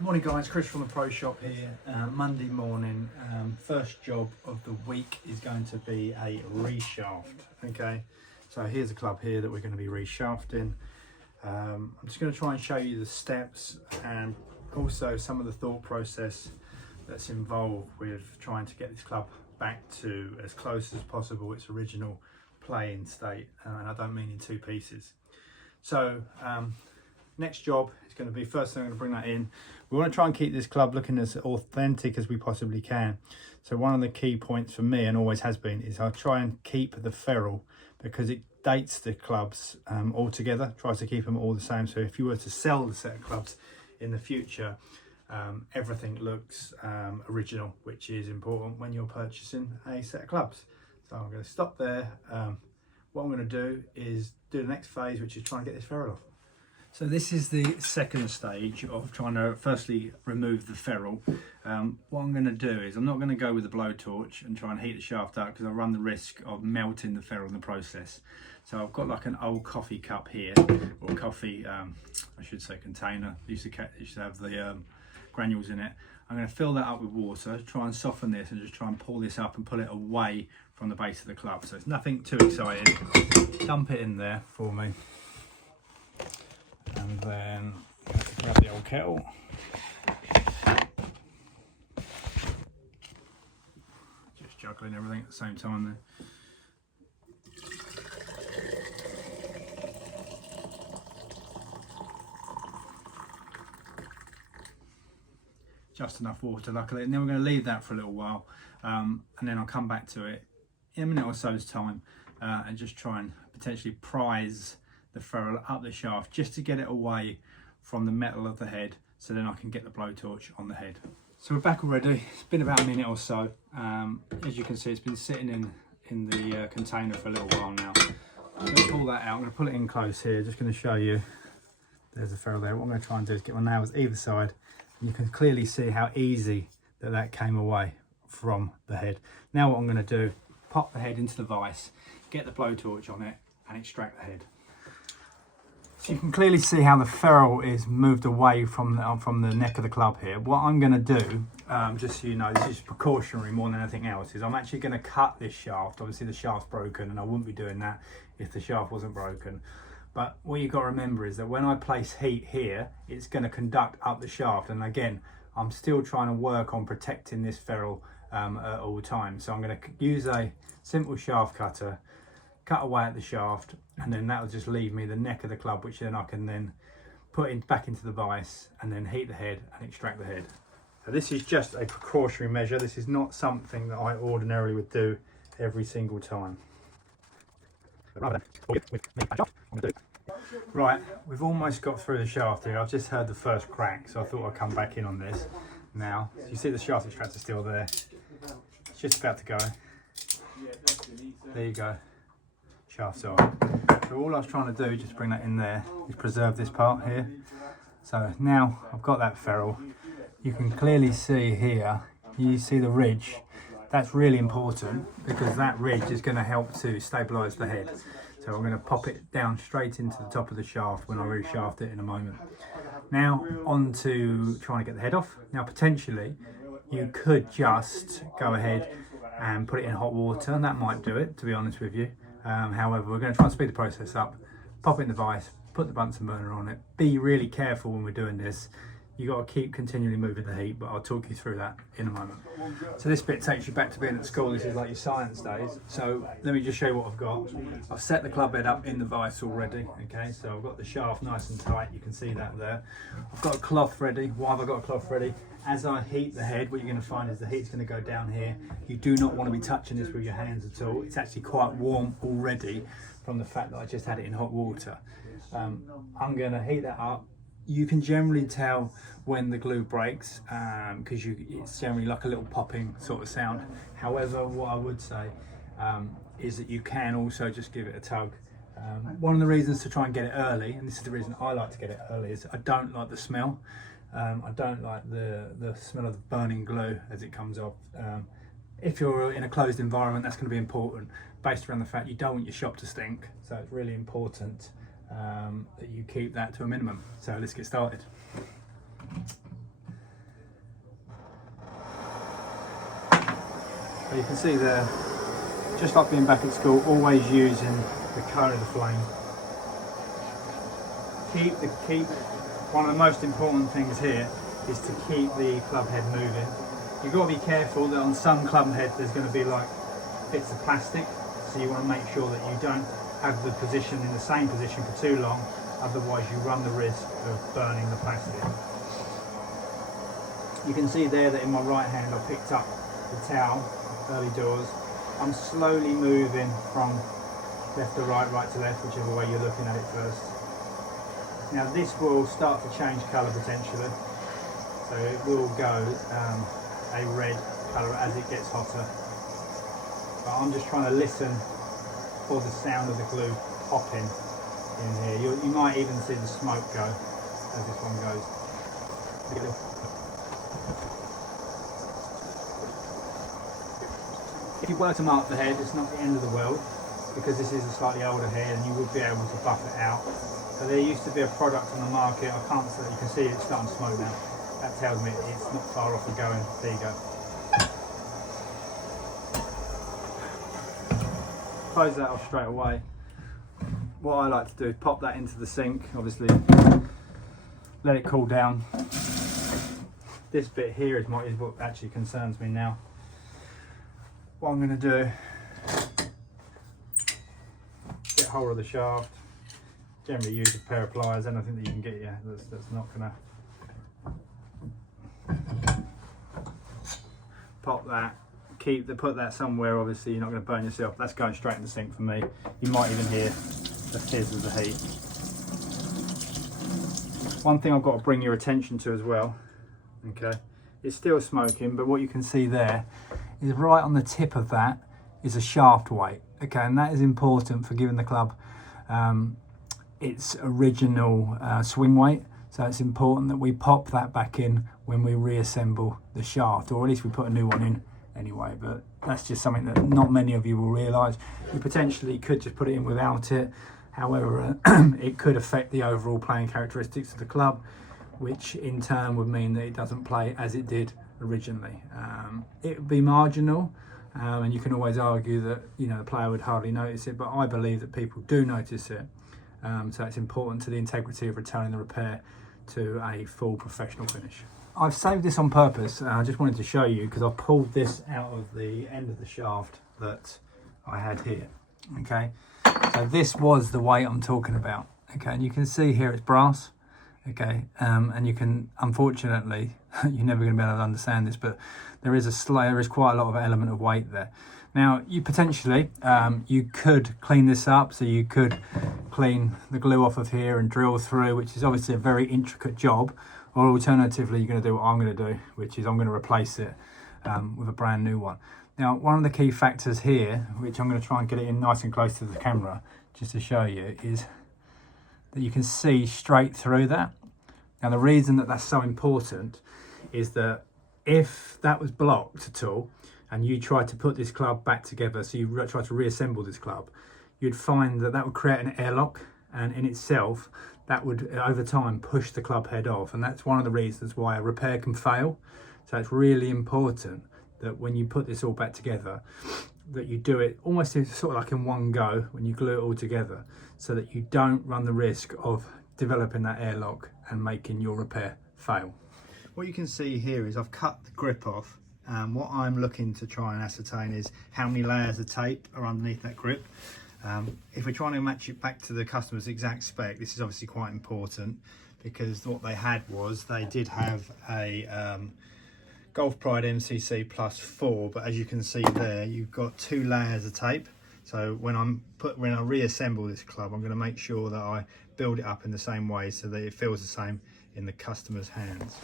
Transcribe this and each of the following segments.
Morning guys, Chris from the Pro Shop here. Monday morning, first job of the week is going to be a reshaft. Okay, so here's a club here that we're going to be reshafting. I'm just going to try and show you the steps and also some of the thought process that's involved with trying to get this club back to as close as possible its original playing state, and I don't mean in two pieces. So next job is going to be, first thing I'm going to bring that in. We want to try and keep this club looking as authentic as we possibly can. So one of the key points for me, and always has been, is I try and keep the ferrule because it dates the clubs all together, tries to keep them all the same. So if you were to sell the set of clubs in the future, everything looks original, which is important when you're purchasing a set of clubs. So I'm going to stop there. What I'm going to do is do the next phase, which is try and get this ferrule off. So this is the second stage of trying to firstly remove the ferrule. What I'm going to do is I'm not going to go with the blowtorch and try and heat the shaft up because I run the risk of melting the ferrule in the process. So I've got like an old coffee cup here, or coffee, I should say container. Used to have the granules in it. I'm going to fill that up with water, try and soften this and just try and pull this up and pull it away from the base of the club. So it's nothing too exciting. Dump it in there for me. And then grab the old kettle. Just juggling everything at the same time there. Just enough water, luckily. And then we're going to leave that for a little while, and then I'll come back to it in a minute or so's time and just try and potentially prise the ferrule up the shaft just to get it away from the metal of the head, so then I can get the blowtorch on the head. So we're back already. It's been about a minute or so. As you can see, it's been sitting in the container for a little while now. I'm going to pull that out. I'm going to pull it in close here, just going to show you. There's the ferrule there. What I'm going to try and do is get my nails either side. You can clearly see how easy that came away from the head. Now what I'm going to do, pop the head into the vise, get the blowtorch on it and extract the head. So you can clearly see how the ferrule is moved away from the neck of the club here. What I'm going to do, just so you know, this is precautionary more than anything else, is I'm actually going to cut this shaft. Obviously the shaft's broken and I wouldn't be doing that if the shaft wasn't broken. But what you've got to remember is that when I place heat here, it's going to conduct up the shaft. And again, I'm still trying to work on protecting this ferrule at all times. So I'm going to use a simple shaft cutter, cut away at the shaft, and then that will just leave me the neck of the club, which then I can then put back into the vise and then heat the head and extract the head. So this is just a precautionary measure. This is not something that I ordinarily would do every single time. Right, we've almost got through the shaft here. I've just heard the first crack, so I thought I'd come back in on this now. So you see the shaft extractor still there. It's just about to go. There you go. Shaft's off. So all I was trying to do, just bring that in there, is preserve this part here. So now I've got that ferrule. You can clearly see here, you see the ridge. That's really important because that ridge is going to help to stabilise the head. So I'm going to pop it down straight into the top of the shaft when I reshaft it in a moment. Now on to trying to get the head off. Now potentially you could just go ahead and put it in hot water, and that might do it, to be honest with you. However, we're going to try and speed the process up, pop it in the vise, put the Bunsen burner on it. Be really careful when we're doing this. You got to keep continually moving the heat, but I'll talk you through that in a moment. So this bit takes you back to being at school. This is like your science days. So let me just show you what I've got. I've set the club head up in the vise already. Okay, so I've got the shaft nice and tight. You can see that there. I've got a cloth ready. Why have I got a cloth ready? As I heat the head, what you're going to find is the heat's going to go down here. You do not want to be touching this with your hands at all. It's actually quite warm already from the fact that I just had it in hot water. I'm going to heat that up. You can generally tell when the glue breaks because it's generally like a little popping sort of sound. However, what I would say is that you can also just give it a tug. One of the reasons to try and get it early, and this is the reason I like to get it early, is I don't like the smell. I don't like the smell of the burning glue as it comes off. If you're in a closed environment, that's going to be important, based around the fact you don't want your shop to stink. So it's really important that you keep that to a minimum. So let's get started. So you can see there, just like being back at school, always using the cone of the flame. One of the most important things here is to keep the club head moving. You've got to be careful that on some club heads there's going to be like bits of plastic, so you want to make sure that you don't have the position in the same position for too long, otherwise you run the risk of burning the plastic. You can see there that in my right hand I picked up the towel, early doors. I'm slowly moving from left to right, right to left, whichever way you're looking at it first. Now this will start to change colour potentially, so it will go a red colour as it gets hotter. But I'm just trying to listen for the sound of the glue popping in here. You might even see the smoke go as this one goes. If you were to mark the head, it's not the end of the world, because this is a slightly older head and you would be able to buff it out. So there used to be a product on the market, I can't see, you can see it's starting to smoke now. That tells me it's not far off of going. There you go. Close that off straight away. What I like to do is pop that into the sink, obviously, let it cool down. This bit here is what actually concerns me now. What I'm going to do, get hold of the shaft, generally use a pair of pliers, anything that you can get you that's not going to pop that, put that somewhere, obviously you're not going to burn yourself. That's going straight in the sink for me. You might even hear the fizz of the heat. One thing I've got to bring your attention to as well, okay, it's still smoking, but what you can see there is right on the tip of that is a shaft weight, okay, and that is important for giving the club its original swing weight. So it's important that we pop that back in when we reassemble the shaft, or at least we put a new one in anyway. But that's just something that not many of you will realise. You potentially could just put it in without it. However, it could affect the overall playing characteristics of the club, which in turn would mean that it doesn't play as it did originally. It would be marginal, and you can always argue that, you know, the player would hardly notice it, but I believe that people do notice it. So it's important to the integrity of returning the repair to a full professional finish. I've saved this on purpose. I just wanted to show you because I pulled this out of the end of the shaft that I had here. Okay, so this was the weight I'm talking about. Okay, and you can see here it's brass. Okay, and you can, unfortunately, you're never going to be able to understand this, but there is quite a lot of element of weight there. Now, you potentially, you could clean this up, so you could clean the glue off of here and drill through, which is obviously a very intricate job, or alternatively, you're going to do what I'm going to do, which is I'm going to replace it with a brand new one. Now, one of the key factors here, which I'm going to try and get it in nice and close to the camera, just to show you, is that you can see straight through that. Now, the reason that that's so important is that if that was blocked at all, and you tried to put this club back together, so you tried to reassemble this club, you'd find that that would create an airlock, and in itself, that would, over time, push the club head off. And that's one of the reasons why a repair can fail. So it's really important that when you put this all back together, that you do it almost sort of like in one go when you glue it all together, so that you don't run the risk of developing that airlock and making your repair fail. What you can see here is I've cut the grip off. What I'm looking to try and ascertain is how many layers of tape are underneath that grip. If we're trying to match it back to the customer's exact spec, this is obviously quite important, because what they had was they did have a Golf Pride MCC Plus 4, but as you can see there, you've got 2 layers of tape. So when I reassemble this club, I'm going to make sure that I build it up in the same way so that it feels the same in the customer's hands.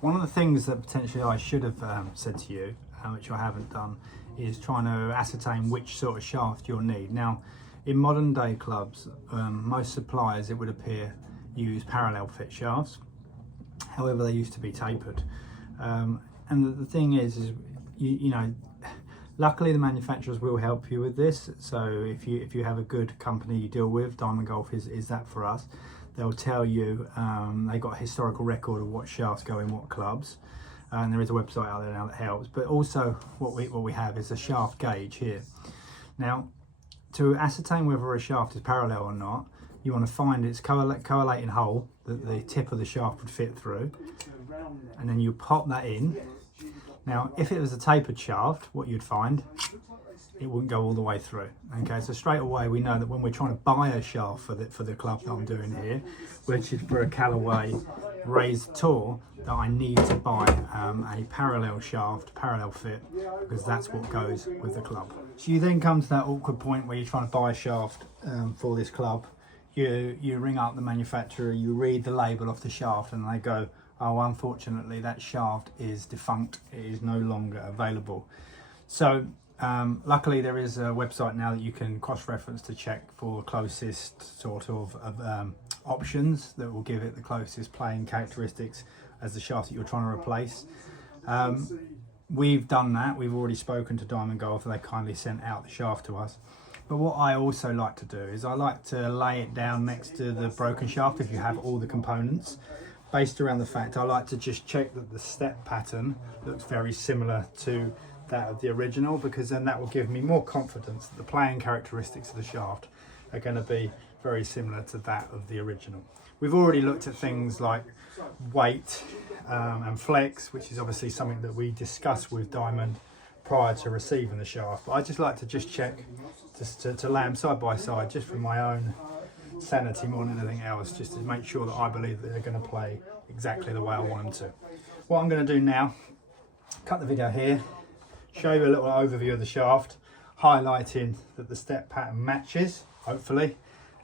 One of the things that potentially I should have said to you, which I haven't done, is trying to ascertain which sort of shaft you'll need. Now, in modern day clubs, most suppliers, it would appear, use parallel fit shafts. However, they used to be tapered. And the thing is you know, luckily the manufacturers will help you with this. So if you have a good company you deal with, Diamond Golf is that for us. They'll tell you they got a historical record of what shafts go in what clubs. and there is a website out there now that helps. But also what we have is a shaft gauge here. Now, to ascertain whether a shaft is parallel or not, you want to find its correlating hole that the tip of the shaft would fit through, and then you pop that in. Now, if it was a tapered shaft, what you'd find, it wouldn't go all the way through. Okay, so straight away we know that when we're trying to buy a shaft for the club that I'm doing here, which is for a Callaway Raised Tour, that I need to buy a parallel shaft, parallel fit, because that's what goes with the club. So you then come to that awkward point where you're trying to buy a shaft for this club. You ring up the manufacturer, you read the label off the shaft, and they go, oh, unfortunately that shaft is defunct, it is no longer available. So luckily there is a website now that you can cross-reference to check for closest sort of options that will give it the closest playing characteristics as the shaft that you're trying to replace. We've done that. We've already spoken to Diamond Golf, and they kindly sent out the shaft to us. But what I also like to do is I like to lay it down next to the broken shaft if you have all the components, based around the fact I like to just check that the step pattern looks very similar to that of the original, because then that will give me more confidence that the playing characteristics of the shaft are going to be very similar to that of the original. We've already looked at things like weight and flex, which is obviously something that we discussed with Diamond prior to receiving the shaft. But I just like to just check, just to lay them side by side, just for my own sanity more than anything else, just to make sure that I believe that they're going to play exactly the way I want them to. What I'm going to do now, cut the video here, show you a little overview of the shaft, highlighting that the step pattern matches, hopefully,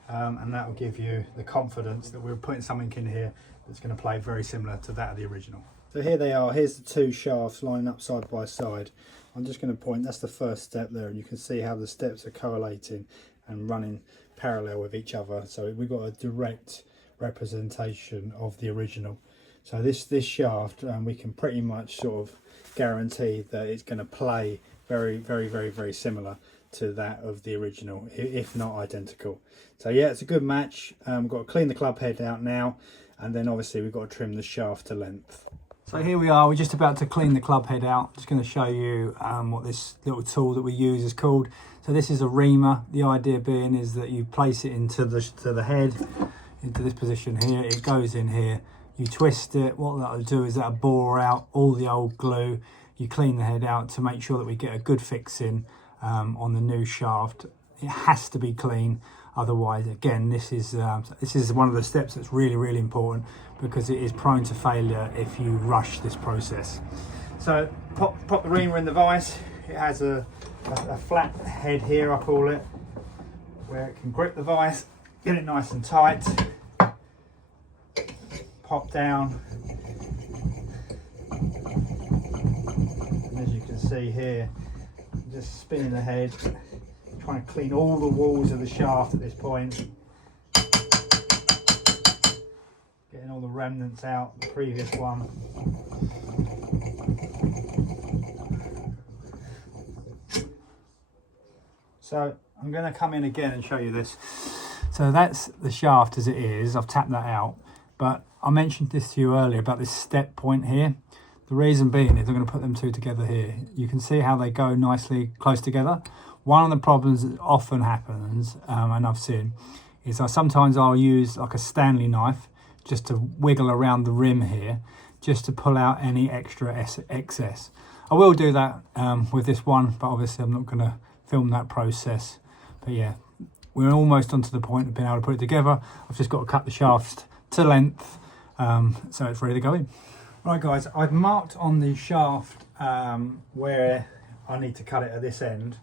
and that will give you the confidence that we're putting something in here that's going to play very similar to that of the original. So here they are, here's the two shafts lining up side by side. I'm just going to point, that's the first step there, and you can see how the steps are correlating and running parallel with each other. So we've got a direct representation of the original. So this shaft, we can pretty much sort of guarantee that it's going to play very similar to that of the original, if not identical. So yeah, it's a good match. We've got to clean the club head out now, and then obviously we've got to trim the shaft to length. So here we are, we're just about to clean the club head out. I'm just going to show you what this little tool that we use is called. So this is a reamer. The idea being is that you place it into the head, into this position here. It goes in here. You twist it. What that'll do is that'll bore out all the old glue. You clean the head out to make sure that we get a good fixing on the new shaft. It has to be clean. Otherwise, again, this is one of the steps that's really important, because it is prone to failure if you rush this process. So pop the reamer in the vise. It has a flat head here, I call it, where it can grip the vise, get it nice and tight, pop down, and as you can see here, just spinning the head, trying to clean all the walls of the shaft at this point, getting all the remnants out, the previous one. So I'm going to come in again and show you this. So that's the shaft as it is. I've tapped that out, but I mentioned this to you earlier about this step point here. The reason being is I'm going to put them two together here. You can see how they go nicely close together. One of the problems that often happens, and I've seen, is sometimes I'll use like a Stanley knife just to wiggle around the rim here, just to pull out any extra excess. I will do that with this one, but obviously I'm not going to film that process. But yeah, we're almost onto the point of being able to put it together. I've just got to cut the shaft to length, so it's ready to go in. Right guys, I've marked on the shaft where I need to cut it at this end,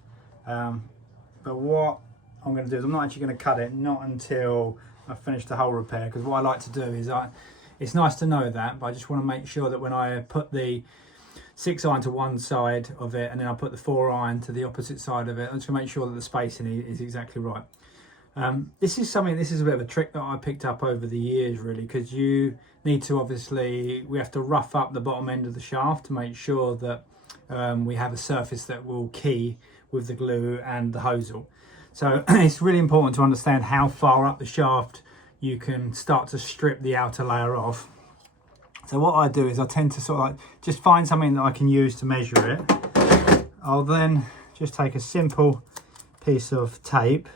but what I'm going to do is I'm not actually going to cut it, not until I finish the hole repair, because what I like to do is it's nice to know that, but I just want to make sure that when I put the 6-iron to one side of it and then I put the 4-iron to the opposite side of it, I'm just going to make sure that the spacing is exactly right. This is a bit of a trick that I picked up over the years, really, because you need to we have to rough up the bottom end of the shaft to make sure that we have a surface that will key with the glue and the hosel. So it's really important to understand how far up the shaft you can start to strip the outer layer off. So what I do is I tend to sort of like just find something that I can use to measure it. I'll then just take a simple piece of tape,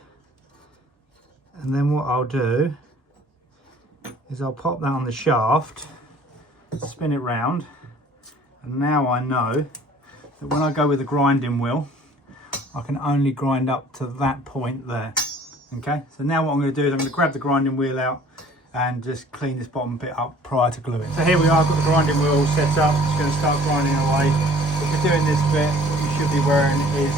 and then what I'll do is I'll pop that on the shaft, spin it round, and now I know that when I go with the grinding wheel, I can only grind up to that point there. Okay, so now what I'm going to do is I'm going to grab the grinding wheel out and just clean this bottom bit up prior to gluing. So here we are, I've got the grinding wheel all set up. It's going to start grinding away. If you're doing this bit, what you should be wearing is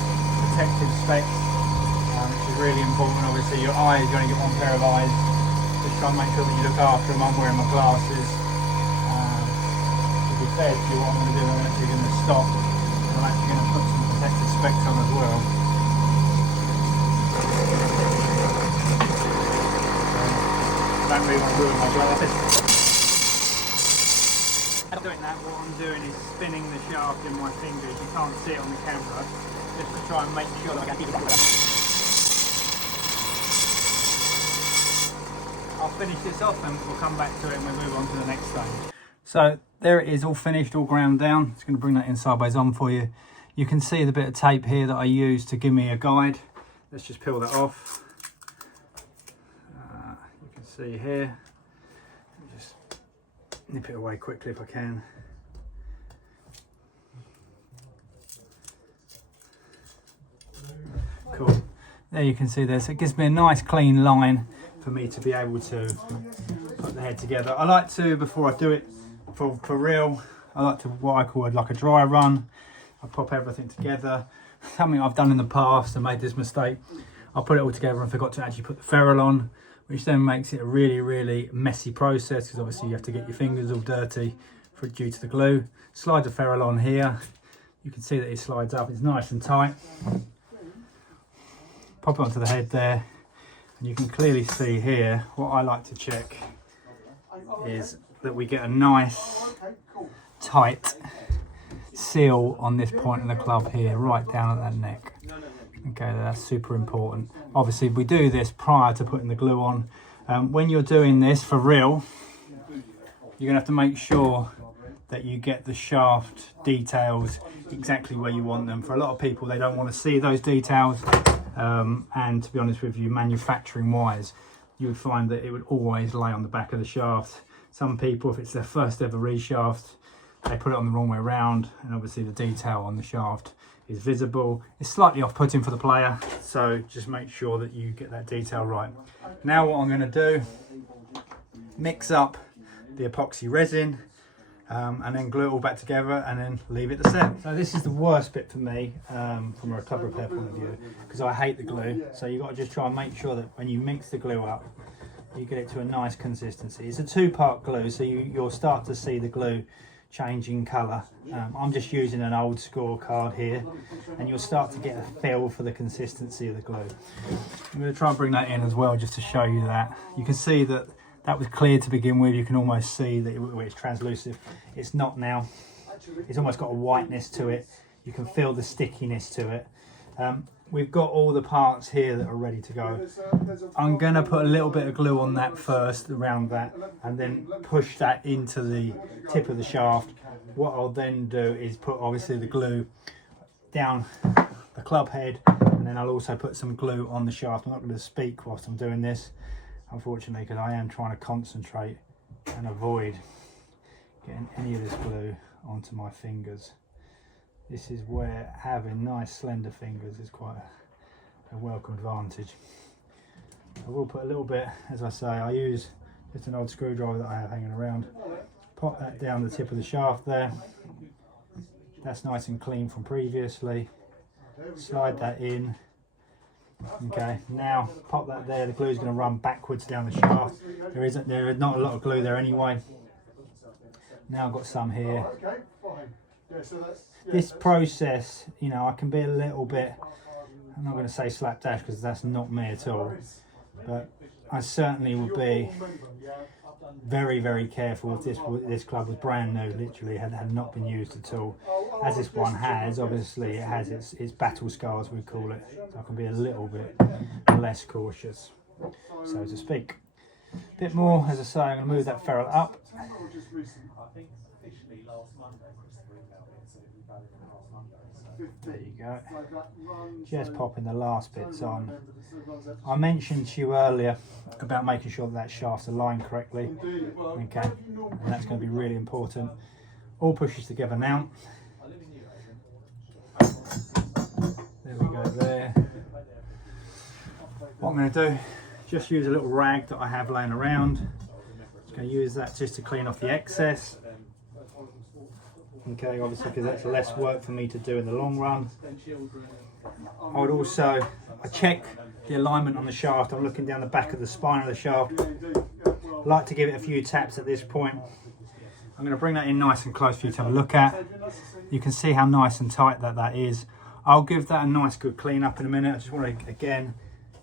protective specs, which is really important. Obviously your eyes, you're going to get one pair of eyes. Just try and make sure that you look after them. I'm wearing my glasses. To be fair to you, what I'm going to do, I'm actually going to stop, and I'm actually going to put some protective specs on as well. I don't really want to ruin my glasses. Doing that, what I'm doing is spinning the shaft in my fingers. You can't see it on the camera, just to try and make sure that I can keep it. I'll finish this off and we'll come back to it and we'll move on to the next stage. So there it is, all finished, all ground down. It's going to bring that in sideways on for you. You can see the bit of tape here that I used to give me a guide. Let's just peel that off. You can see here. Just nip it away quickly if I can. Cool. There you can see this. It gives me a nice clean line for me to be able to put the head together. I like to, before I do it for real, I like to what I call like a dry run. I pop everything together. Something I've done in the past and made this mistake. I put it all together and forgot to actually put the ferrule on, which then makes it a really messy process, because obviously you have to get your fingers all dirty due to the glue. Slide the ferrule on here. You can see that it slides up. It's nice and tight. Pop it onto the head there, and you can clearly see here, what I like to check is that we get a nice tight seal on this point of the club here, right down at that neck. Okay, that's super important. Obviously we do this prior to putting the glue on. When you're doing this for real, you're gonna have to make sure that you get the shaft details exactly where you want them. For a lot of people, they don't want to see those details. And to be honest with you, manufacturing wise, you would find that it would always lay on the back of the shaft. Some people, if it's their first ever reshaft, they put it on the wrong way around, and obviously the detail on the shaft is visible. It's slightly off-putting for the player, so just make sure that you get that detail right. Now what I'm going to do, mix up the epoxy resin, and then glue it all back together and then leave it to set. So this is the worst bit for me from a club repair point of view, because I hate the glue. So you've got to just try and make sure that when you mix the glue up, you get it to a nice consistency. It's a two-part glue, so you'll start to see the glue changing colour. I'm just using an old scorecard here, and you'll start to get a feel for the consistency of the glue. I'm going to try and bring that in as well, just to show you that. You can see that that was clear to begin with. You can almost see that it's translucent. It's not now. It's almost got a whiteness to it. You can feel the stickiness to it. We've got all the parts here that are ready to go. I'm going to put a little bit of glue on that first, around that, and then push that into the tip of the shaft. What I'll then do is put obviously the glue down the club head, and then I'll also put some glue on the shaft. I'm not going to speak whilst I'm doing this, unfortunately, because I am trying to concentrate and avoid getting any of this glue onto my fingers. This is where having nice slender fingers is quite a welcome advantage. I will put a little bit, as I say, I use just an old screwdriver that I have hanging around. Pop that down the tip of the shaft there. That's nice and clean from previously. Slide that in. Okay, now pop that there. The glue is going to run backwards down the shaft. There is not a lot of glue there anyway. Now I've got some here. This process, you know, I can be a little bit, I'm not going to say slapdash because that's not me at all, but I certainly would be very careful if this club was brand new, literally had not been used at all. As this one has, obviously it has its battle scars, we call it, so I can be a little bit less cautious, so to speak. A bit more, as I say, I'm going to move that ferrule up, just recent, I think officially last Monday, Christopher emailed me and said it'd be valid on last Monday. So. There you go. Just popping the last bits on. I mentioned to you earlier about making sure that shaft's aligned correctly. Okay, and that's going to be really important. All pushes together now. There we go there. What I'm going to do, just use a little rag that I have laying around. I'm going to use that just to clean off the excess. Okay, obviously because that's less work for me to do in the long run. I would also check the alignment on the shaft. I'm looking down the back of the spine of the shaft. I like to give it a few taps at this point. I'm going to bring that in nice and close for you to have a look at. You can see how nice and tight that is. I'll give that a nice good clean up in a minute. I just want to again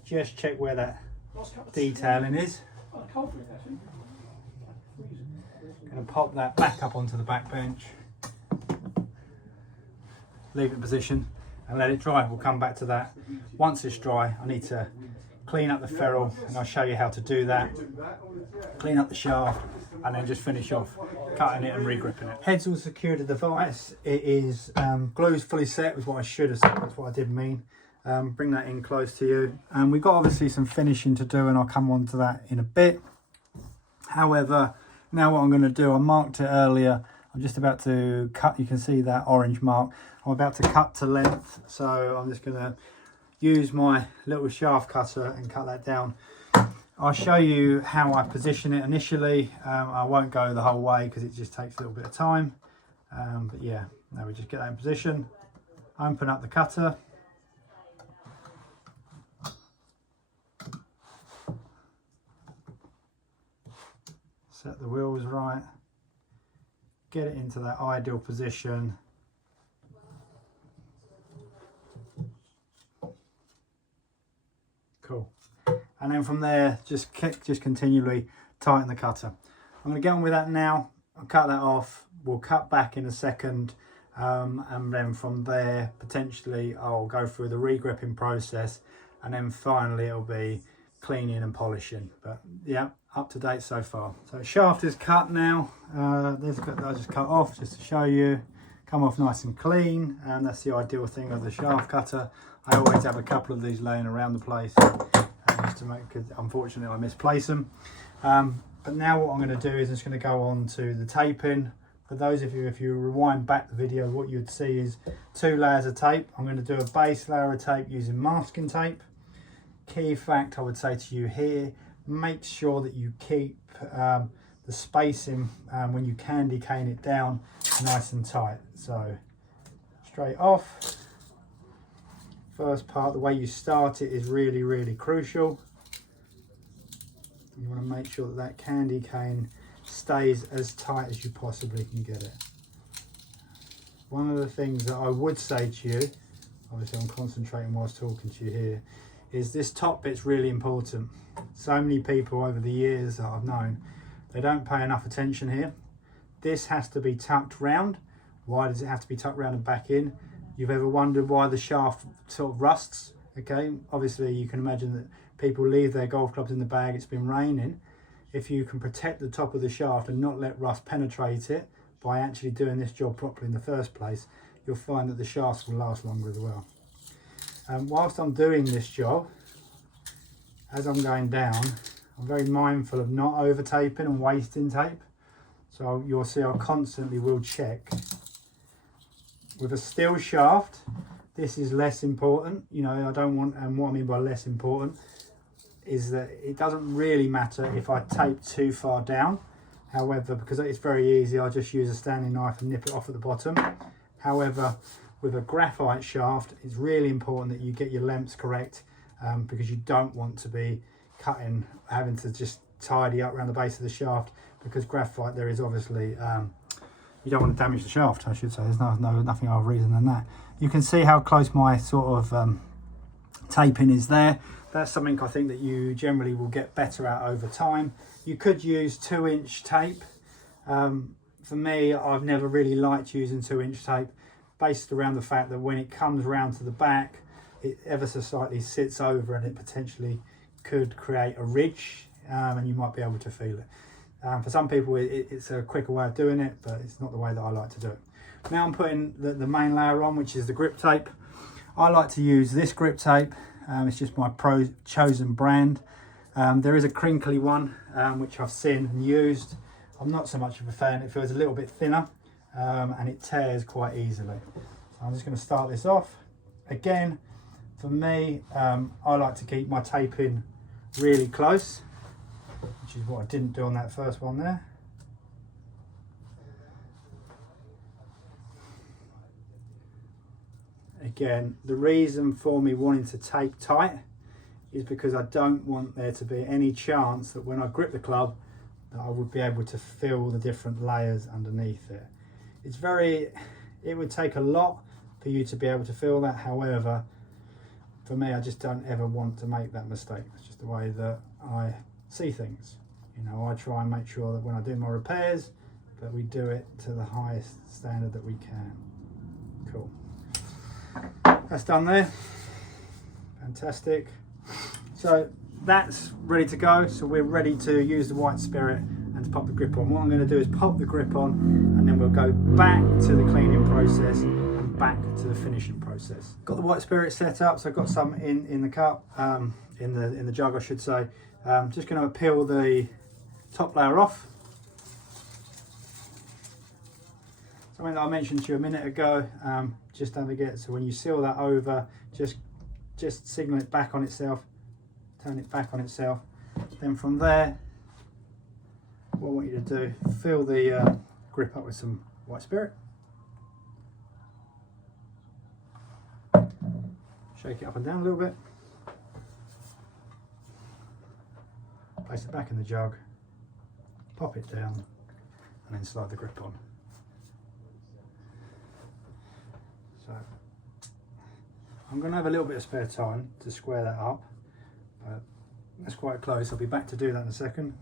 just check where that detailing is. Going to pop that back up onto the back bench. Leave it in position and let it dry. We'll come back to that. Once it's dry, I need to clean up the ferrule and I'll show you how to do that. Clean up the shaft and then just finish off cutting it and regripping it. Head's all secured to the device. It is glue's fully set, was what I should have said. That's what I did mean. Bring that in close to you. We've got obviously some finishing to do and I'll come on to that in a bit. However, now what I'm going to do, I marked it earlier. I'm just about to cut, you can see that orange mark. I'm about to cut to length, so I'm just going to use my little shaft cutter and cut that down. I'll show you how I position it initially. I won't go the whole way because it just takes a little bit of time. But yeah, now we just get that in position, open up the cutter. Set the wheels right. Get it into that ideal position. Cool. And then from there, just continually tighten the cutter. I'm going to get on with that now. I'll cut that off. We'll cut back in a second. And then from there, potentially, I'll go through the regripping process. And then finally, it'll be cleaning and polishing. But yeah, up to date so far. So shaft is cut now. There's a bit that I just cut off just to show you. Come off nice and clean, and that's the ideal thing of the shaft cutter. I always have a couple of these laying around the place just to make, because unfortunately I misplace them. But now what I'm going to do is just going to go on to the taping. For those of you, if you rewind back the video, what you'd see is 2 layers of tape. I'm going to do a base layer of tape using masking tape. Key fact I would say to you here, make sure that you keep the spacing when you candy cane it down nice and tight. So straight off. First part, the way you start it is really, really crucial. You want to make sure that that candy cane stays as tight as you possibly can get it. One of the things that I would say to you, obviously I'm concentrating whilst talking to you here, is this top bit's really important. So many people over the years that I've known, they don't pay enough attention here. This has to be tucked round. Why does it have to be tucked round and back in? You've ever wondered why the shaft sort of rusts? Okay, obviously you can imagine that people leave their golf clubs in the bag, it's been raining. If you can protect the top of the shaft and not let rust penetrate it by actually doing this job properly in the first place, you'll find that the shafts will last longer as well. Whilst I'm doing this job, as I'm going down, I'm very mindful of not over taping and wasting tape. So you'll see I constantly will check. With a steel shaft, this is less important. You know, I don't want, and what I mean by less important is that it doesn't really matter if I tape too far down. However, because it's very easy, I'll just use a Stanley knife and nip it off at the bottom. However, with a graphite shaft, it's really important that you get your lengths correct because you don't want to be cutting, having to just tidy up around the base of the shaft, because graphite, there is obviously, you don't want to damage the shaft, I should say. There's nothing other reason than that. You can see how close my sort of taping is there. That's something I think that you generally will get better at over time. You could use 2-inch tape. For me, I've never really liked using 2-inch tape, based around the fact that when it comes round to the back, it ever so slightly sits over and it potentially could create a ridge, and you might be able to feel it. For some people it's a quicker way of doing it, but it's not the way that I like to do it. Now I'm putting the main layer on, which is the grip tape. I like to use this grip tape. It's just my chosen brand. There is a crinkly one which I've seen and used. I'm not so much of a fan. It feels a little bit thinner and it tears quite easily. So I'm just going to start this off. Again, for me, I like to keep my taping really close, which is what I didn't do on that first one there. Again, the reason for me wanting to tape tight is because I don't want there to be any chance that when I grip the club that I would be able to feel the different layers underneath it. It would take a lot for you to be able to feel that. However, for me, I just don't ever want to make that mistake. It's just the way that I see things. You know, I try and make sure that when I do my repairs that we do it to the highest standard that we can. Cool. That's done there. Fantastic. So that's ready to go. So we're ready to use the white spirit and to pop the grip on. What I'm going to do is pop the grip on, and then we'll go back to the cleaning process and back to the finishing process. Got the white spirit set up, so I've got some in the cup, in the jug I should say. Just going to peel the top layer off. Something that I mentioned to you a minute ago, just don't forget, so when you seal that over, just signal it back on itself, turn it back on itself. Then from there, what I want you to do, fill the grip up with some white spirit. Shake it up and down a little bit. Place it back in the jug, pop it down, and then slide the grip on. So I'm going to have a little bit of spare time to square that up, but that's quite close. I'll be back to do that in a second.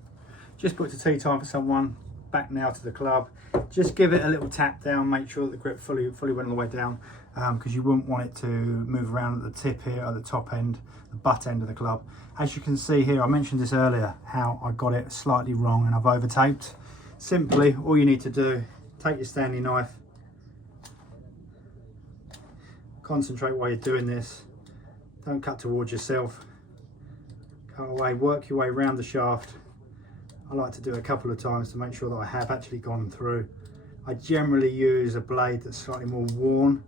Just booked a tea time for someone, back now to the club. Just give it a little tap down, make sure that the grip fully went all the way down, because you wouldn't want it to move around at the tip here, at the top end, the butt end of the club. As you can see here, I mentioned this earlier, how I got it slightly wrong and I've over taped. Simply, all you need to do, take your Stanley knife, concentrate while you're doing this, don't cut towards yourself, cut away, work your way around the shaft. I like to do it a couple of times to make sure that I have actually gone through. I generally use a blade that's slightly more worn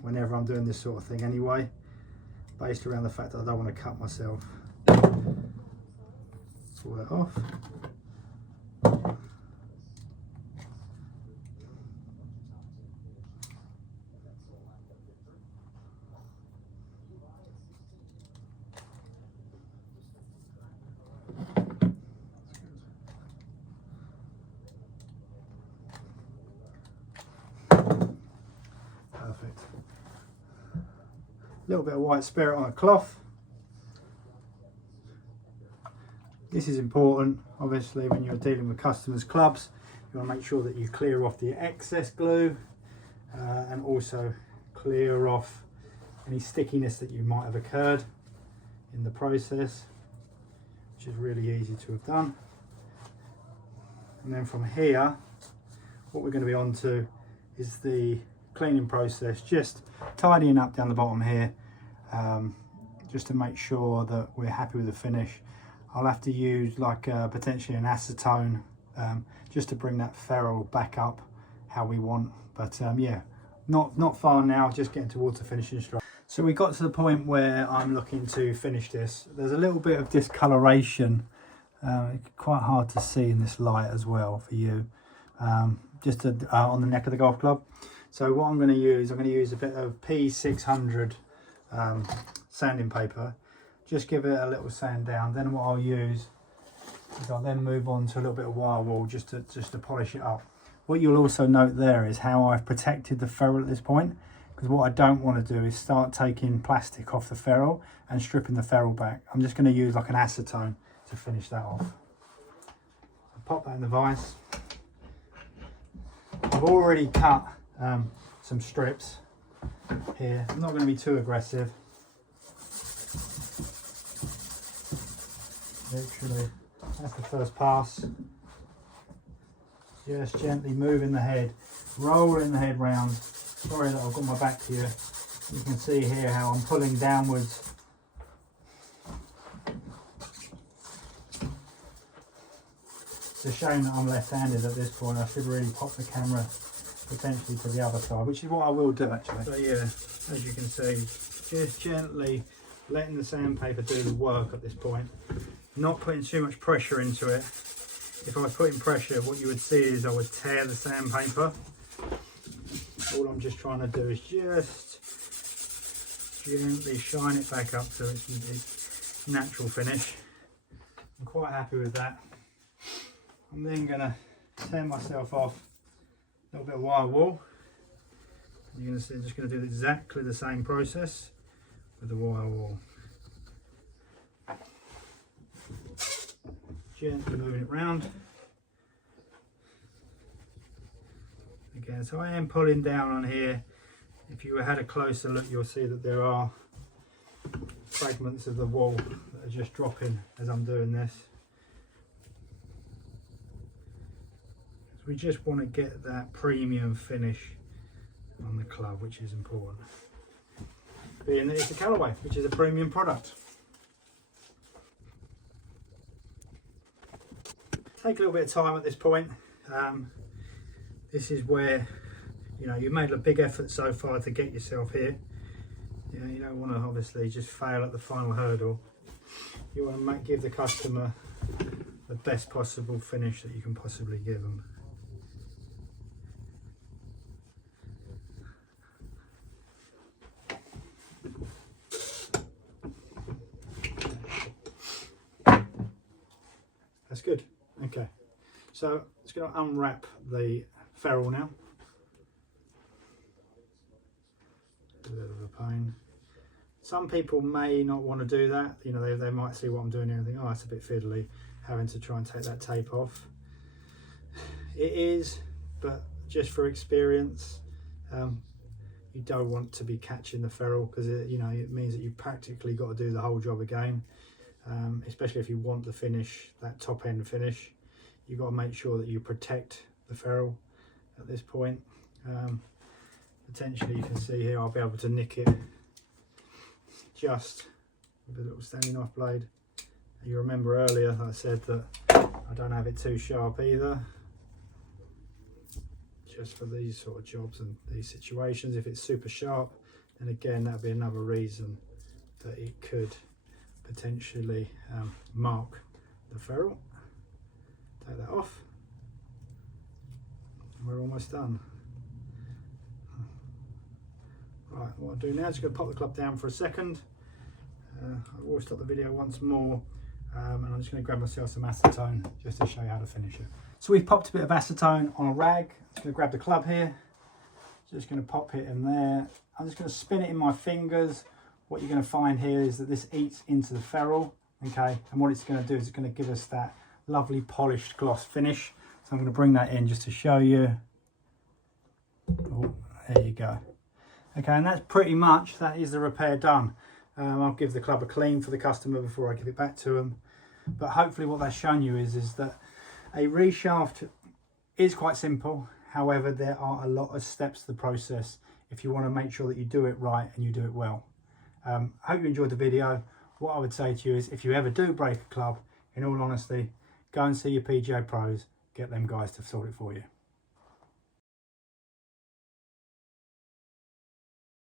whenever I'm doing this sort of thing anyway, based around the fact that I don't want to cut myself. Pull that off. Perfect. A little bit of white spirit on a cloth. This is important, obviously, when you're dealing with customers' clubs. You want to make sure that you clear off the excess glue and also clear off any stickiness that you might have occurred in the process, which is really easy to have done. And then from here, what we're going to be on to is the cleaning process, just tidying up down the bottom here, just to make sure that we're happy with the finish. I'll have to use like potentially an acetone just to bring that ferrule back up how we want, but yeah, not far now, just getting towards the finishing stroke. So we got to the point where I'm looking to finish this. There's a little bit of discoloration, quite hard to see in this light as well for you, just on the neck of the golf club. So what I'm going to use a bit of P600 sanding paper. Just give it a little sand down. Then what I'll use is I'll then move on to a little bit of wire wool just to polish it up. What you'll also note there is how I've protected the ferrule at this point, because what I don't want to do is start taking plastic off the ferrule and stripping the ferrule back. I'm just going to use like an acetone to finish that off. I'll pop that in the vise. I've already cut some strips here. I'm not going to be too aggressive. Literally That's the first pass. Just gently moving the head, rolling the head round. Sorry that I've got my back to you. You can see here how I'm pulling downwards. It's a shame that I'm left-handed at this point. I should really pop the camera potentially to the other side, which is what I will do actually. So yeah, as you can see, just gently letting the sandpaper do the work at this point. Not putting too much pressure into it. If I was putting pressure, what you would see is I would tear the sandpaper. All I'm just trying to do is just gently shine it back up to its natural finish. I'm quite happy with that. I'm then going to tear myself off a little bit of wire wool. You're going to see I'm just going to do exactly the same process with the wire wool. Gently moving it round. Again, so I am pulling down on here. If you had a closer look, you'll see that there are fragments of the wool that are just dropping as I'm doing this. So we just want to get that premium finish on the club, which is important. Being that it's a Callaway, which is a premium product. Take a little bit of time at this point. This is where, you know, you've made a big effort so far to get yourself here. You know, you don't want to obviously just fail at the final hurdle. You want to give the customer the best possible finish that you can possibly give them. That's good. Okay, so it's going to unwrap the ferrule now. A bit of a pain. Some people may not want to do that. You know, they might see what I'm doing here and think, oh, that's a bit fiddly, having to try and take that tape off. It is, but just for experience, you don't want to be catching the ferrule, because you know, it means that you've practically got to do the whole job again. Especially if you want the finish, that top end finish, you've got to make sure that you protect the ferrule at this point. Potentially, you can see here, I'll be able to nick it just with a little Stanley knife blade. You remember earlier I said that I don't have it too sharp either, just for these sort of jobs and these situations. If it's super sharp, then again, that'd be another reason that it could potentially mark the ferrule. Take that off, and we're almost done. Right, what I'll do now is just going to pop the club down for a second. I will stop the video once more, and I'm just going to grab myself some acetone just to show you how to finish it. So we've popped a bit of acetone on a rag. I'm just going to grab the club here, just going to pop it in there. I'm just going to spin it in my fingers. What you're going to find here is that this eats into the ferrule, okay, and what it's going to do is it's going to give us that lovely polished gloss finish. So I'm going to bring that in just to show you. Oh, there you go. Okay, and that's pretty much, that is the repair done. I'll give the club a clean for the customer before I give it back to them. But hopefully what that's shown you is that a reshaft is quite simple. However, there are a lot of steps to the process if you want to make sure that you do it right and you do it well. I hope you enjoyed the video. What I would say to you is, if you ever do break a club, in all honesty, go and see your PGA pros, get them guys to sort it for you.